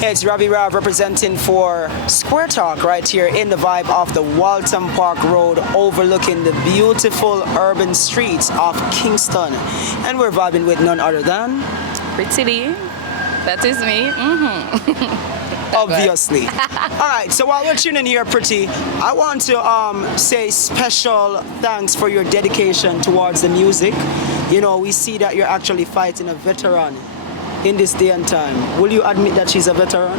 It's Ravi Rav representing for Square Talk right here in the vibe of the Waltham Park Road overlooking the beautiful urban streets of Kingston. And we're vibing with none other than... Pretty Lee. That is me. Obviously. Alright, so while we're tuning here, Pretty, I want to say special thanks for your dedication towards the music. You know, we see that you're actually fighting a veteran in this day and time. Will you admit that she's a veteran?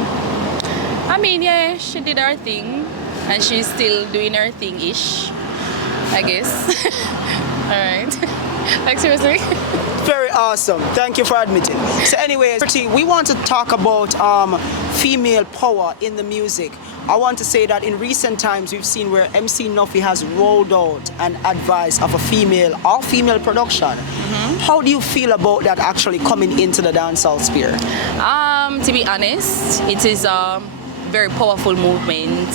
I mean, yeah, she did her thing, and she's still doing her thing-ish, I guess. Alright. Like, seriously? Very awesome. Thank you for admitting. So anyways, Pretty, we want to talk about female power in the music. I want to say that in recent times we've seen where MC Nuffy has rolled out an advice of a female all-female production. How do you feel about that actually coming into the dancehall sphere? To be honest, it is a very powerful movement,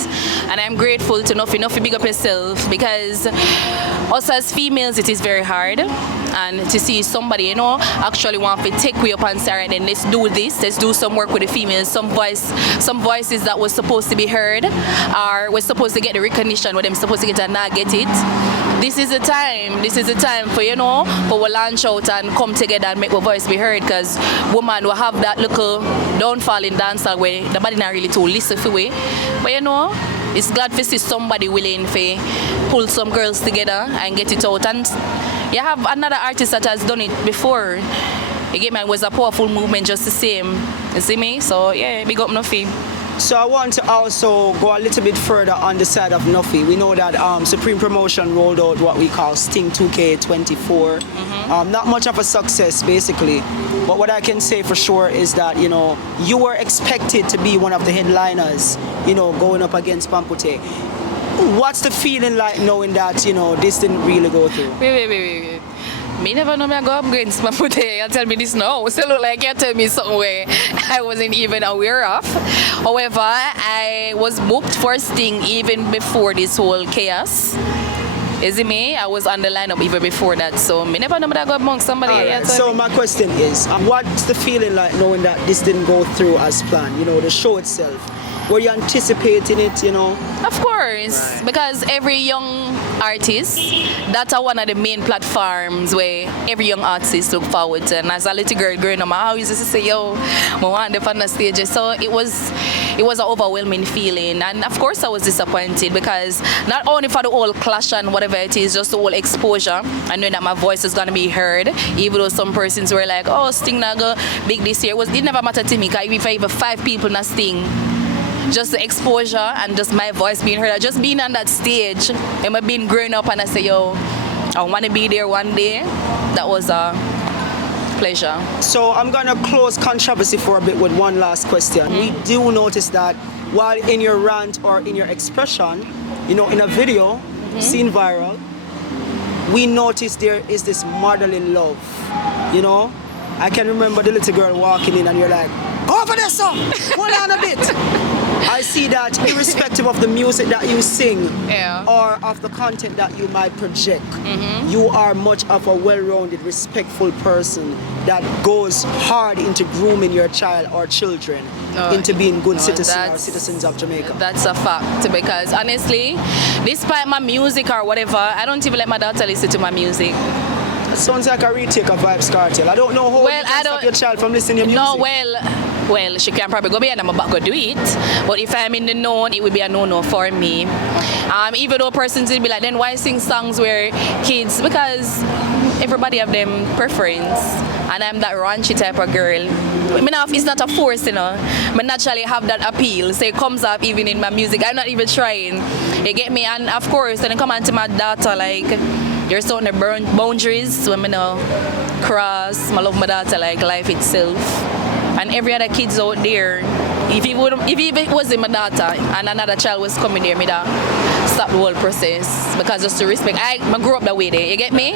and I'm grateful to Nuffy. Nuffy, big up yourself, because us as females, it is very hard, and to see somebody, you know, actually want to take way up and say, right, then let's do this, let's do some work with the females, some voices that was supposed to be heard, or was supposed to get the recognition, what them supposed to get and not get it. This is the time for, you know, for we launch out and come together and make our voice be heard, because women will have that little downfall in dancehall where the body not really to listen for we. But you know, it's glad to see somebody willing to pull some girls together and get it out. And you have another artist that has done it before. Again, it was a powerful movement just the same. You see me? So yeah, big up Nuffy. So I want to also go a little bit further on the side of Nuffy. We know that Supreme Promotion rolled out what we call Sting 2K24. Not much of a success, basically. But what I can say for sure is that, you know, you were expected to be one of the headliners, you know, going up against Pampute. What's the feeling like knowing that, you know, this didn't really go through? Wait. Me never know me go up against Pampute. You tell me this now. So look like you tell me something where I wasn't even aware of. However, I was booked for Sting even before this whole chaos. Is it me? I was on the lineup even before that. So me never know me go up amongst somebody. Right. So my question is, what's the feeling like knowing that this didn't go through as planned? You know, the show itself. Were you anticipating it, you know? Of course, because every young artist, that's one of the main platforms where every young artist look forward to. And as a little girl growing up, I always used to say, yo, I want to on the stage. So it was an overwhelming feeling. And of course I was disappointed, because not only for the whole clash and whatever it is, just the whole exposure, and knowing that my voice is going to be heard, even though some persons were like, oh, Sting not go big this year. It never mattered to me, because if I even 5 people not Sting, just the exposure and just my voice being heard, just being on that stage, and I've been growing up and I say, yo, I want to be there one day. That was a pleasure. So I'm going to close controversy for a bit with one last question. We do notice that while in your rant or in your expression, you know, in a video, seen viral, we notice there is this motherly love, you know? I can remember the little girl walking in and you're like, go over there, son! Hold on a bit! I see that irrespective of the music that you sing or of the content that you might project, you are much of a well-rounded, respectful person that goes hard into grooming your child or children into being good citizens or citizens of Jamaica. That's a fact, because honestly, despite my music or whatever, I don't even let my daughter listen to my music. It sounds like a retake of Vibes Cartel. I don't know how you can stop your child from listening to your music. No, well, she can probably go behind and I'm about to do it. But if I'm in the known, it would be a no-no for me. Even though persons will be like, then why sing songs where kids? Because everybody have them preference. And I'm that raunchy type of girl. It's not a force, you know. I naturally have that appeal. So it comes up even in my music. I'm not even trying. You get me? And of course, when I come on to my daughter, like, there's certain boundaries when I know cross. I love my daughter like life itself. And every other kids out there, if it wasn't my daughter and another child was coming there, me that stop the whole process, because just to respect. I grew up that way there. You get me?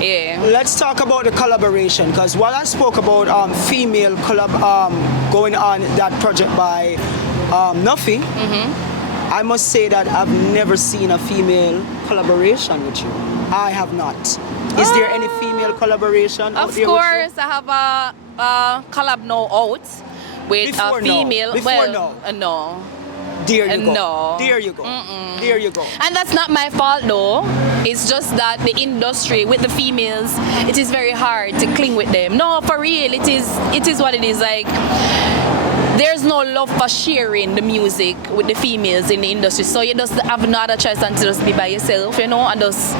Yeah. Let's talk about the collaboration, because while I spoke about female collab going on that project by Nuffy, I must say that I've never seen a female collaboration with you. I have not. Is there any female collaboration out there with you? Of course, I have a collab now out with Before a no. female. Before well, no. There you go. No. There you go. There you go. And that's not my fault though. It's just that the industry with the females, it is very hard to cling with them. No, for real, it is what it is. Like, there's no love for sharing the music with the females in the industry. So you just have no other choice than to just be by yourself, you know, and just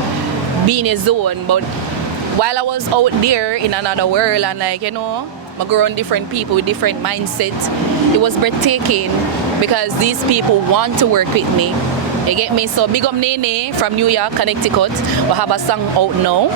be in a zone. But while I was out there in another world and like, you know, I grew around different people with different mindsets, it was breathtaking because these people want to work with me. You get me? So big up Nene from New York, Connecticut. We have a song out now.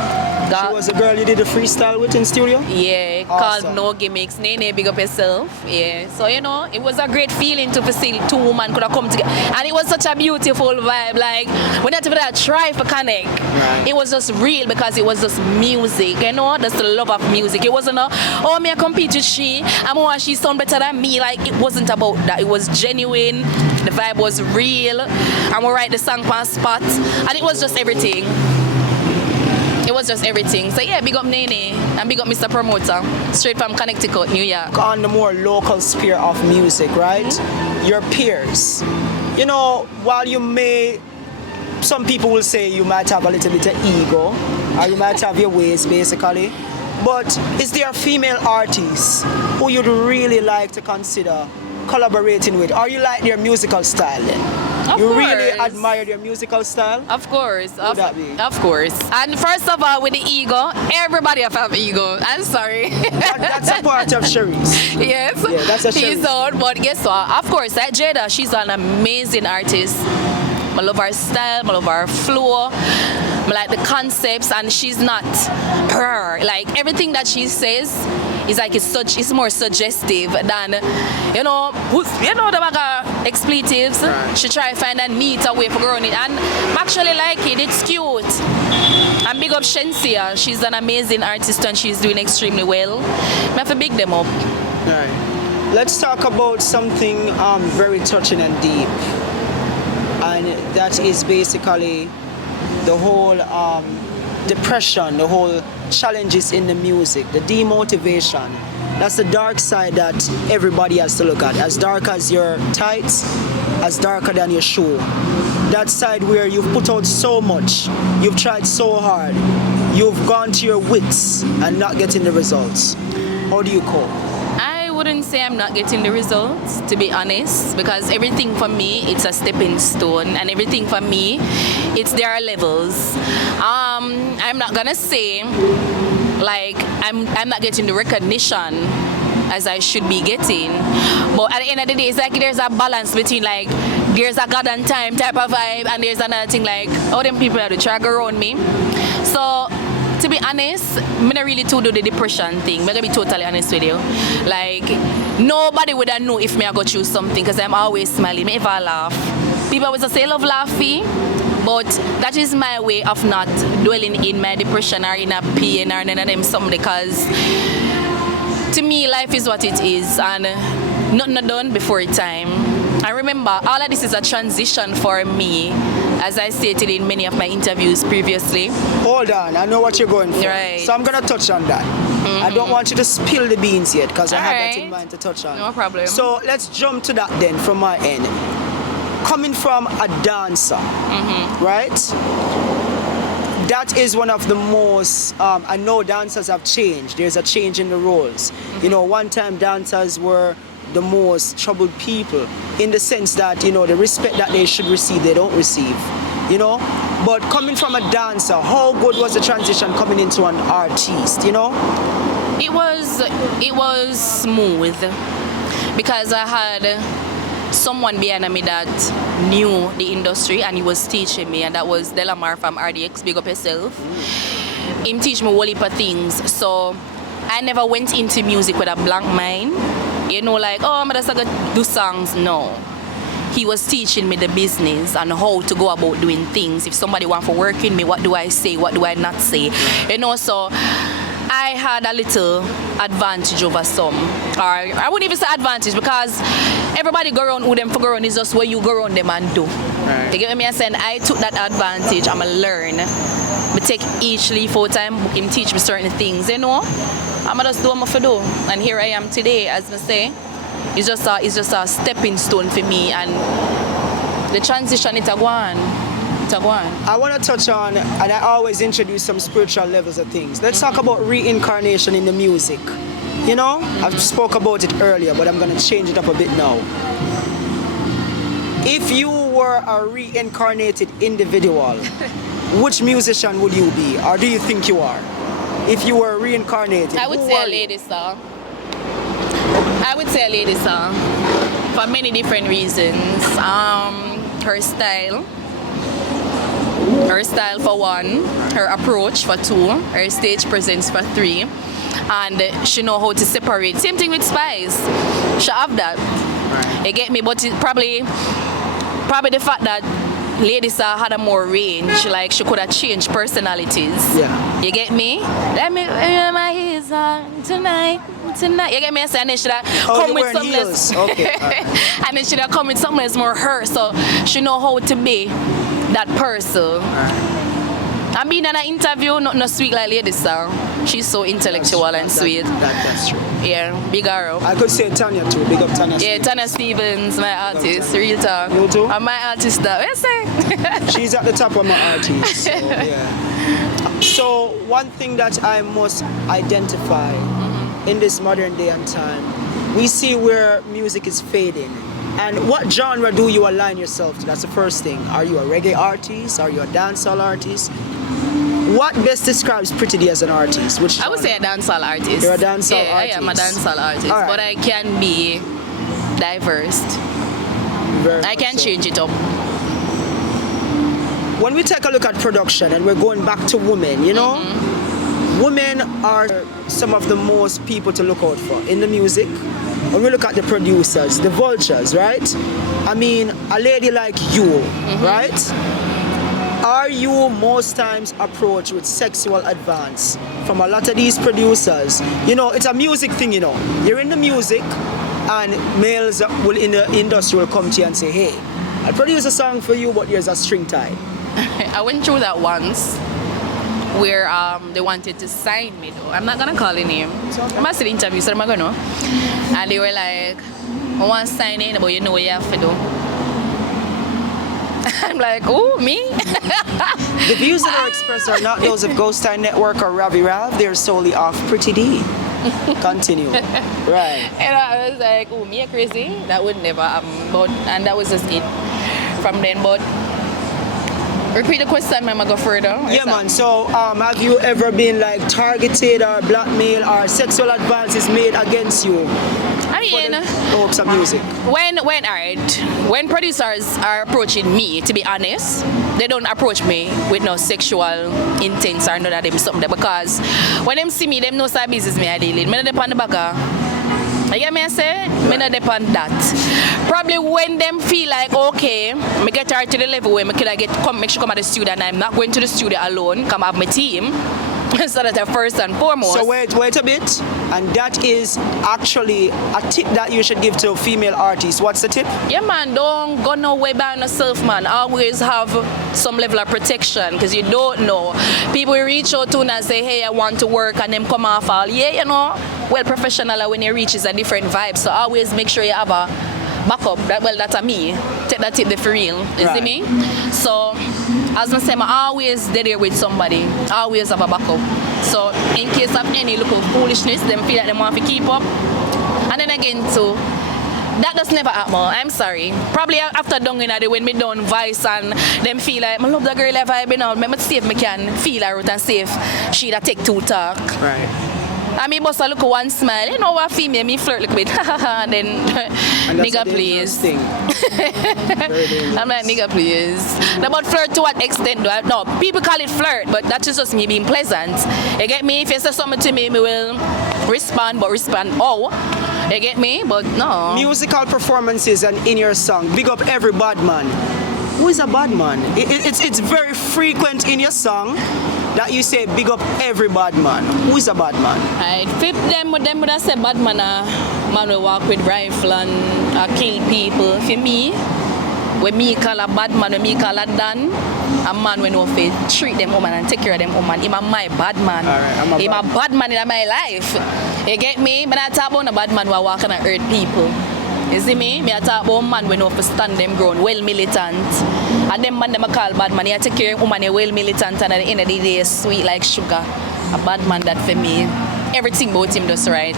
She was the girl you did the freestyle with in studio? Yeah, Awesome. called No Gimmicks. Nene, big up yourself. Yeah. So, you know, it was a great feeling to see two women could have come together. And it was such a beautiful vibe. Like, we didn't even try for connect. Right. It was just real because it was just music, you know? That's the love of music. It wasn't me I compete with she. I'm more she sound better than me. Like, it wasn't about that. It was genuine. The vibe was real. And we write the song on spot. And it was just everything. It was just everything. So yeah, big up Nene and big up Mr. Promoter, straight from Connecticut, New York. On the more local sphere of music, right? Your peers. You know, while some people will say you might have a little bit of ego, or you might have your ways basically, but is there female artists who you'd really like to consider collaborating with? Or you like their musical style then? Of You course. really admire their musical style? Of course. Would that be? Of course. And first of all, with the ego, everybody have ego. I'm sorry. That's a part of Cherise. Yes. Yeah, that's a He's Cherise. out, but guess what? Of course, like Jada, she's an amazing artist. I love her style, I love her flow. I like the concepts, and she's not like everything that she says is like it's more suggestive than the maga expletives. Right. She try to find a neat way for growing it, and I actually like it. It's cute. And big up Shensia. She's an amazing artist and she's doing extremely well. I have to big them up. Right. Let's talk about something very touching and deep, and that is basically the whole depression, the whole challenges in the music, the demotivation. That's the dark side that everybody has to look at. As dark as your tights, as darker than your shoe. That side where you've put out so much, you've tried so hard, you've gone to your wits and not getting the results. How do you cope? I wouldn't say I'm not getting the results, to be honest, because everything for me, it's a stepping stone, and everything for me, there are levels. I'm not gonna say like I'm not getting the recognition as I should be getting, but at the end of the day, it's like there's a balance between like there's a God and time type of vibe, and there's another thing like all them people have to drag around me. So to be honest, I'm not really to do the depression thing. I'm gonna be totally honest with you. Like, nobody would have know if I go through something because I'm always smiling. I never laugh. People always say love laughy, but that is my way of not dwelling in my depression or in a pain or none of them something, because to me life is what it is and nothing done before time. And remember, all of this is a transition for me, as I stated in many of my interviews previously. Hold on, I know what you're going for. Right. So I'm going to touch on that. I don't want you to spill the beans yet because I have that in Alright. mind to touch on. No problem. So let's jump to that then from my end. Coming from a dancer, right? That is one of the most, I know dancers have changed. There's a change in the roles. You know, one time dancers were the most troubled people in the sense that, you know, the respect that they should receive, they don't receive, you know? But coming from a dancer, how good was the transition coming into an artist, you know? It was smooth because I had someone behind me that knew the industry and he was teaching me, and that was Delomar from RDX, big up yourself. Him teach me a whole heap of things, so I never went into music with a blank mind, you know, like, oh, I'm just gonna do songs. No, he was teaching me the business and how to go about doing things. If somebody want to work with me, what do I say, what do I not say, you know? So I had a little advantage over some, or I wouldn't even say advantage, because everybody go around who them for go around is just what you go around them and do. Right. You get what me saying? I took that advantage. I'ma learn. I take each leaf for time, him teach me certain things, you know. I'ma just do what I do, and here I am today, as I say. it's just a stepping stone for me, and the transition it a go on. I want to touch on, and I always introduce some spiritual levels of things. Let's talk about reincarnation in the music. You know, I've spoke about it earlier, but I'm going to change it up a bit now. If you were a reincarnated individual, which musician would you be, or do you think you are? If you were reincarnated, I would say a lady song. I would say a lady song for many different reasons. Her style for one, her approach for two, her stage presence for three, and she know how to separate. Same thing with Spice. She have that. You get me? But it probably the fact that Lady Star had a more range, like she could have changed personalities. Yeah. You get me? Let me wear my heels on tonight. You get me? And then she come with something less. Okay. And then she come with something that's more her, so she know how to be that person. I mean, in an interview, not sweet like Lady Star. She's so intellectual and sweet. That's true. Yeah, big girl. I could say Tanya too. Big up Tanya. Yeah, Tanya Stevens, my artist. Real talk. You too? I'm my artist now. Yes, sir. She's at the top of my artists. So, yeah. So one thing that I must identify in this modern day and time, we see where music is fading. And what genre do you align yourself to? That's the first thing. Are you a reggae artist? Are you a dancehall artist? What best describes Pretty D as an artist? Which I would say a dancehall artist. You're a dancehall artist? Yeah, I am a dancehall artist. Right. But I can be diverse. I can change it up. When we take a look at production and we're going back to women, you know, women are some of the most people to look out for in the music. When we look at the producers, the vultures, right? I mean, a lady like you, right? Are you most times approached with sexual advance from a lot of these producers? You know, it's a music thing, you know. You're in the music and males will in the industry will come to you and say, hey, I'll produce a song for you, but here's a string tie. I went through that once where they wanted to sign me though. I'm not gonna call the name. I must see the interview, so I'm not gonna. And they were like, I want to sign in, but you know what you have to do. I'm like, oh, me? The views that are expressed are not those of Ghost Time Network or Ravi Rav. They're solely off Pretty D. Continue. Right. And I was like, oh, me crazy? That would never happen. And that was just it from then. But repeat the question, I'm going to go further. Yeah, man. So, have you ever been like targeted or blackmailed or sexual advances made against you? I mean, hopes of music. When producers are approaching me, to be honest, they don't approach me with no sexual intents or none of them something, because when them see me, them know some business me I deal with. Me not depend on the back. You get me I say? Me not depend on that. Probably when them feel like, okay, me get her to the level where me could make she come at the studio and I'm not going to the studio alone, come have my team. So that's first and foremost. So wait a bit, and that is actually a tip that you should give to female artists. What's the tip? Yeah, man, don't go nowhere by yourself, man. Always have some level of protection, because you don't know. People reach out to you and say, hey, I want to work, and them come off all, yeah, you know. Well, professional when you reach is a different vibe, so always make sure you have a backup. That's a me. Take that tip for real. You see me? So, as I say, I'm always there with somebody. Always have a backup. So, in case of any little foolishness, them feel like they want to keep up. And then again, too, that does never happen. I'm sorry. Probably after down in the when me done voice and them feel like, I love the girl if I been out. Let me see if I can feel her out and see if she that take two talk. Right. I mean, boss, I look one smile. You know what, female, me flirt a little bit. And then, and nigga, please. I'm like, nigga, please. Now, but flirt to what extent do I? No, people call it flirt, but that's just me being pleasant. You get me? If you say something to me, me will respond, but respond, oh. You get me? But no. Musical performances and in your song, big up every bad man. Who is a bad man? It's very frequent in your song that you say big up every bad man. Who is a bad man? I flip them would I say bad man, man will walk with rifle and kill people. For me, when me call a bad man, when me call a Dan, a man when no fit treat them woman and take care of them woman. He's my bad man. Right, He's a bad man in my life. You get me? But I talk about a bad man who walk and hurt people. You see me? Me I talk about man when off stand them ground, well militant. And them man them I call bad man. You take care of woman, you well militant, and at the end of the day, sweet like sugar. A bad man that for me, everything about him does right.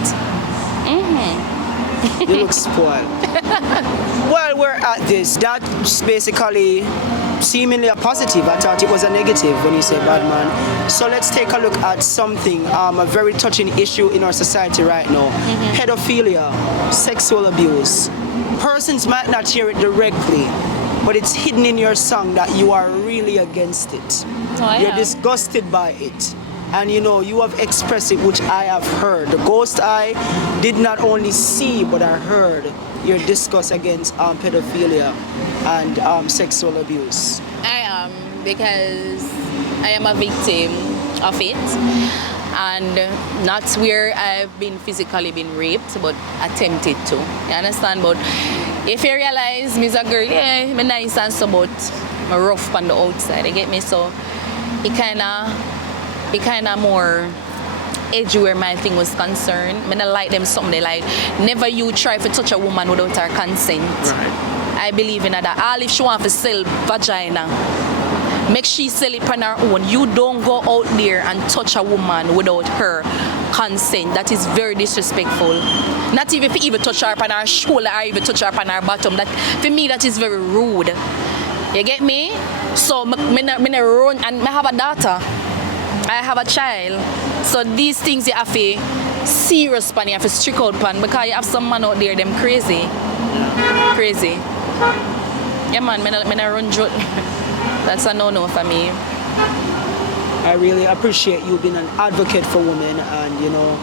You look spoiled. While we're at this, that's basically seemingly a positive. I thought it was a negative when you say bad man. So let's take a look at something, a very touching issue in our society right now. Pedophilia, sexual abuse. Persons might not hear it directly, but it's hidden in your song that you are really against it. You're disgusted by it. And you know, you have expressed it, which I have heard. The ghost eye did not only see, but I heard your discuss against pedophilia and sexual abuse. I am, because I am a victim of it. And not where I've been physically been raped, but attempted to. You understand? But if you realize me's a girl, yeah, I'm nice and so, but I'm rough on the outside. You get me? So it kind of more edgy where my thing was concerned. I don't like them something they like. Never you try to touch a woman without her consent. Right. I believe in that. All if she want to sell vagina, make she sell it on her own. You don't go out there and touch a woman without her consent. That is very disrespectful. Not even if you even touch her on her shoulder or even touch her on her bottom. That, for me, that is very rude. You get me? So I run, and I have a daughter. I have a child. So these things you have to serious pan, you have to strict out pan, because you have some man out there, them crazy. Crazy. Yeah man, I run joke. That's a no-no for me. I really appreciate you being an advocate for women, and you know,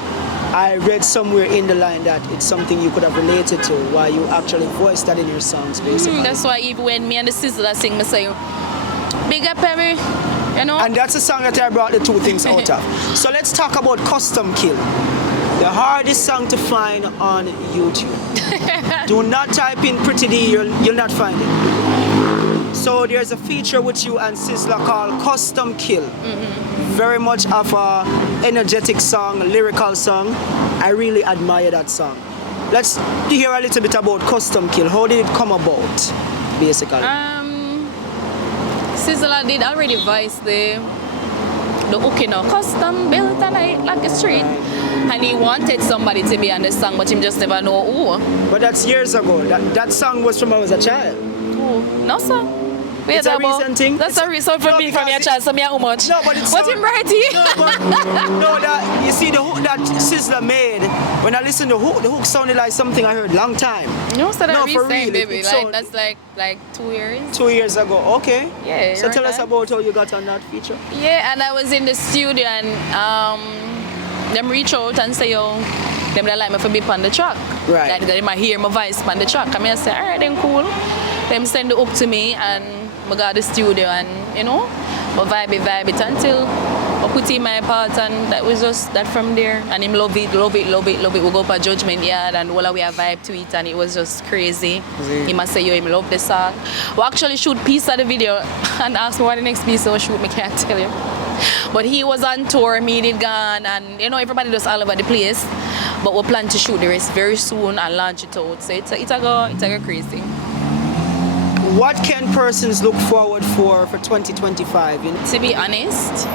I read somewhere in the line that it's something you could have related to, why you actually voiced that in your songs, basically. That's why even when me and the sizzla sing, I say, big up Perry, you know? And that's a song that I brought the two things out of. So let's talk about Custom Kill. The hardest song to find on YouTube. Do not type in Pretty D, you'll not find it. So there's a feature with you and Sizzla called Custom Kill. Very much of a energetic song, a lyrical song. I really admire that song. Let's hear a little bit about Custom Kill. How did it come about, basically? Sizzla did already voice the hook, you know, custom built and like a street. And he wanted somebody to be on the song, but him just never know who. But that's years ago. That song was from when I was a child. Who? No, sir. It's a recent thing. That's a recent for me from your child, so me how much? No, but it's what's him writing? No, that you see the hook that Sizzla made. When I listened to the hook sounded like something I heard long time. No, so that no, recent, for real, baby. like That's like 2 years. 2 years ago. Okay. Yeah. So tell us about how you got on that feature. Yeah, and I was in the studio and them reach out and say, yo, them they like me for be on the track. Right. Like they might hear my voice on the track. I say, alright, then cool. Them send it up to me and I got the studio and you know, I vibe it until I put in my part, and that was just that from there. And him love it. We go up a Judgment Yard and all we have vibe to it, and it was just crazy. He must say, yo, him love the song. We actually shoot piece of the video and asked me what the next piece I shoot, me can't tell you. But he was on tour, me did gone, and you know, everybody just all over the place. But we plan to shoot the rest very soon and launch it out. So it's a go crazy. What can persons look forward for 2025? You know? To be honest,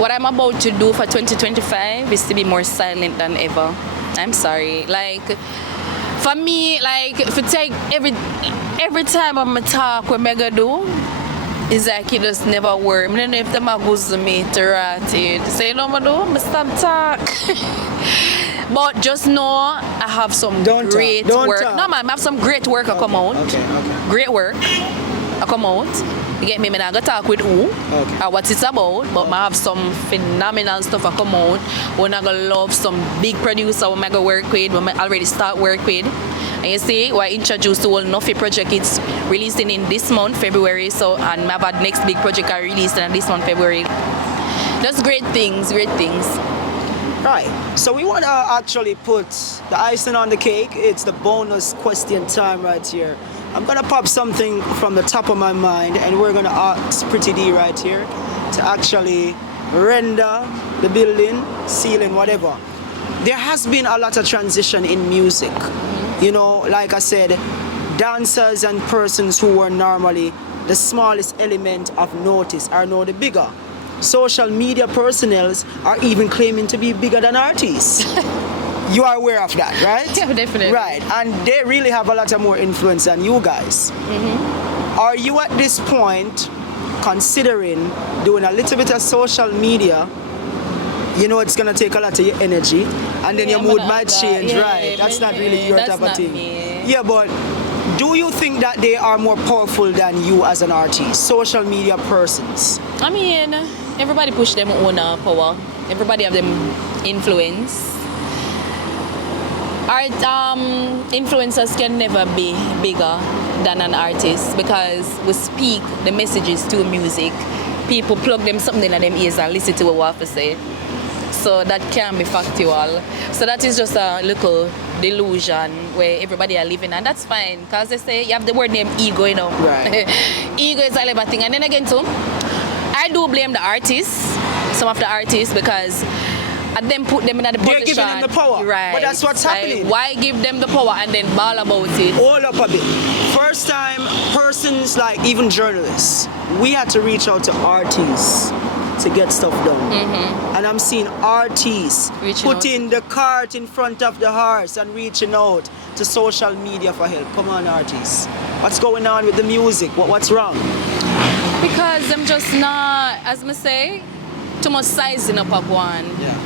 what I'm about to do for 2025 is to be more silent than ever. I'm sorry. Like, for me, like, if you take every time I'm talk, what I'm gonna do, it's like it just never work. I don't know if them are good to me to write it. So you know what I do? I stop talk. But just know I have some great work. No man, I have some great work I come out. Okay. Great work I come out. You get me? I'm not gonna talk with who or what it's about, but I have some phenomenal stuff I come out. When I gonna love some big producer when I gonna work with, when I already start work with. And you see, we're introduced to all Nuffy project. It's releasing in this month, February. So, and my bad next big project I released in this month, February. Just great things. Right. So we want to actually put the icing on the cake. It's the bonus question time right here. I'm gonna pop something from the top of my mind, and we're gonna ask Pretty D right here to actually render the building, ceiling, whatever. There has been a lot of transition in music. You know, like I said, dancers and persons who were normally the smallest element of notice are now the bigger. Social media personnel are even claiming to be bigger than artists. You are aware of that, right? Yeah, definitely. Right, and they really have a lot of more influence than you guys. Are you at this point considering doing a little bit of social media? You know it's gonna take a lot of your energy, and then your mood might change, right? That's not really your type of thing. Yeah, but do you think that they are more powerful than you as an artist, social media persons? I mean, everybody push them own power. Everybody have them influence. Art influencers can never be bigger than an artist because we speak the messages to music. People plug them something in them ears and listen to what we have to say. So that can be factual. So that is just a little delusion where everybody are living, and that's fine because they say you have the word name ego, you know. Right. Ego is all about thing. And then again too, I do blame the artists, some of the artists, because them put them in the position. They're giving them the power, right? but that's what's happening. Why give them the power and then bawl about it? Hold up a bit. First time, persons like even journalists, we had to reach out to artists to get stuff done. And I'm seeing artists putting the cart in front of the horse and reaching out to social media for help. Come on, artists. What's going on with the music? What's wrong? Because I'm just not, as I say, too much sizing up of one. Yeah.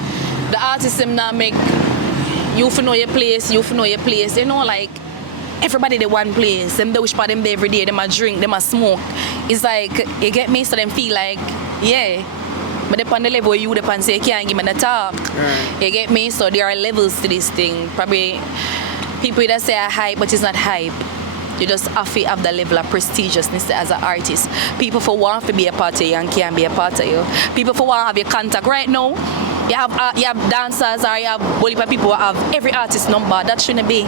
The artists them not make you for know your place, you for know your place. You know, like everybody they one place. Them they wish for them there every day, them a drink, them a smoke. It's like, you get me? So them feel like, yeah. But they on the level you depend say you can't give me the talk. Right. You get me? So there are levels to this thing. Probably people that say are hype, but it's not hype. You just have to have the level of prestigiousness as an artist. People for want to be a part of you and can't be a part of you. People for want to have your contact right now. You have dancers or you have bully people who have every artist number. That shouldn't be.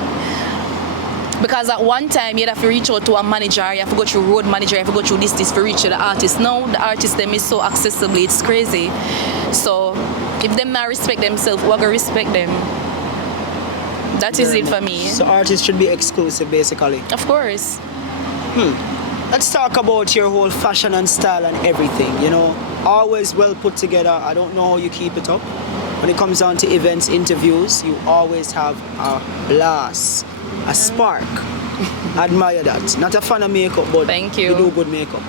Because at one time you have to reach out to a manager, you have to go through road manager, you have to go through this for reach to the artist. Now the artist them is so accessible, it's crazy. So if them not respect themselves, we're gonna respect them. That is it for me. So artists should be exclusive basically. Of course. Let's talk about your whole fashion and style and everything, you know. Always well put together. I don't know how you keep it up. When it comes down to events, interviews, you always have a blast, a spark. Admire that. Not a fan of makeup, but thank you. You do good makeup.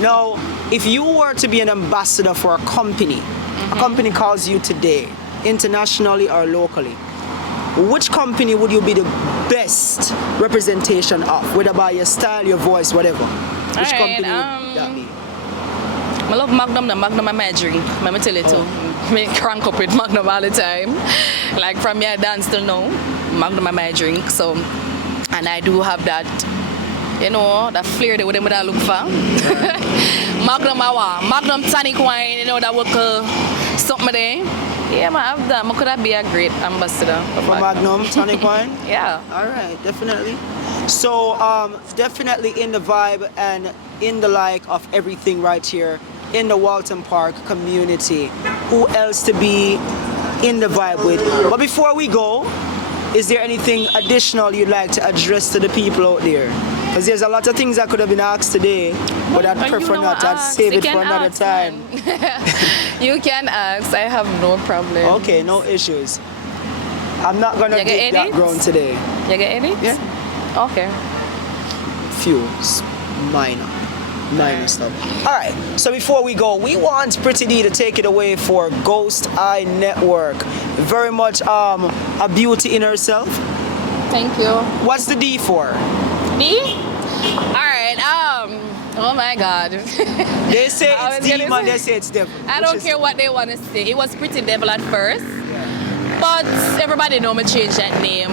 Now, if you were to be an ambassador for a company calls you today, internationally or locally, which company would you be the best representation of? Whether by your style, your voice, whatever. Which company would that be? I love Magnum. The Magnum is my drink. Let me tell you too. Me crank up with Magnum all the time. Like from your dance till now, Magnum is my drink. So, and I do have that, you know, that flair that whatever I look for. Magnum I want. Magnum tonic wine, you know, that work something there. Yeah, I have that. I could be a great ambassador for Magnum tonic wine. Yeah. All right, definitely. So, definitely in the vibe and in the like of everything right here in the Walton Park community. Who else to be in the vibe with? But before we go, is there anything additional you'd like to address to the people out there? Because there's a lot of things that could have been asked today, but I'd prefer not. I'd save it for another time. You can ask. I have no problem. Okay, no issues. I'm not gonna dig that ground today. You get edits? Yeah. Okay. Few minor stuff. All right. So before we go, we want Pretty D to take it away for Ghost Eye Network. Very much a beauty in herself. Thank you. What's the D for? D? All right. Oh my God. They say it's demon, they say it's devil. I don't care what they want to say. It was Pretty Devil at first, but everybody know me change that name.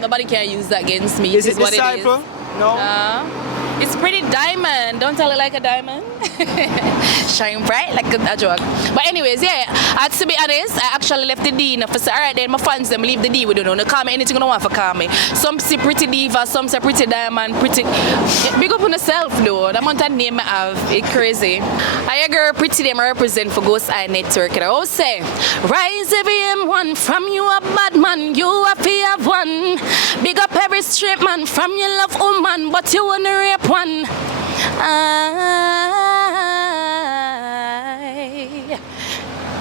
Nobody can use that against me. Is it Disciple? No. It's Pretty Diamond. Don't tell it like a diamond. Shine bright like a joke. But anyways, yeah, to be honest, I actually left the D. Now for say, alright then my fans them leave the D with you know. They call me anything you don't want to call me. Some say pretty diva, some say pretty diamond, pretty. Yeah, big up on yourself though. The amount of name I have, it's crazy. I girl pretty them I represent for Ghost Eye Network. And I always say, rise every M1 from you a bad man, you a fear of one. Big up every straight man from your love woman, but you wanna rape one.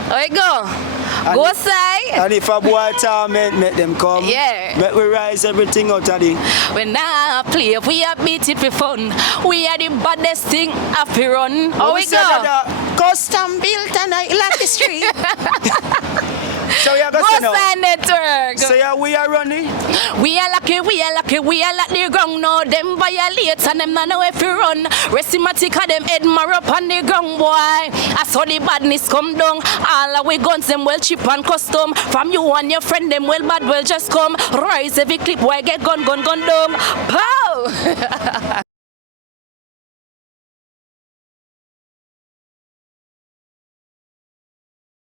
There you go. Go side. And if a boy torment, make them come. Yeah. Make we rise everything out of the. When I play, we are beat it for fun. We are the baddest thing if we run. How we go? Custom built and I like the street. So you are going to know. Network. So yeah, we are running. We are lucky, we are lucky, we are like the ground now. Them violate and them not know if you run. Recimatic of them head mar up on the ground, boy. I saw the badness come down. All our guns them well cheap and custom. From you and your friend them well bad well just come. Rise every clip, boy get gun down. Pow!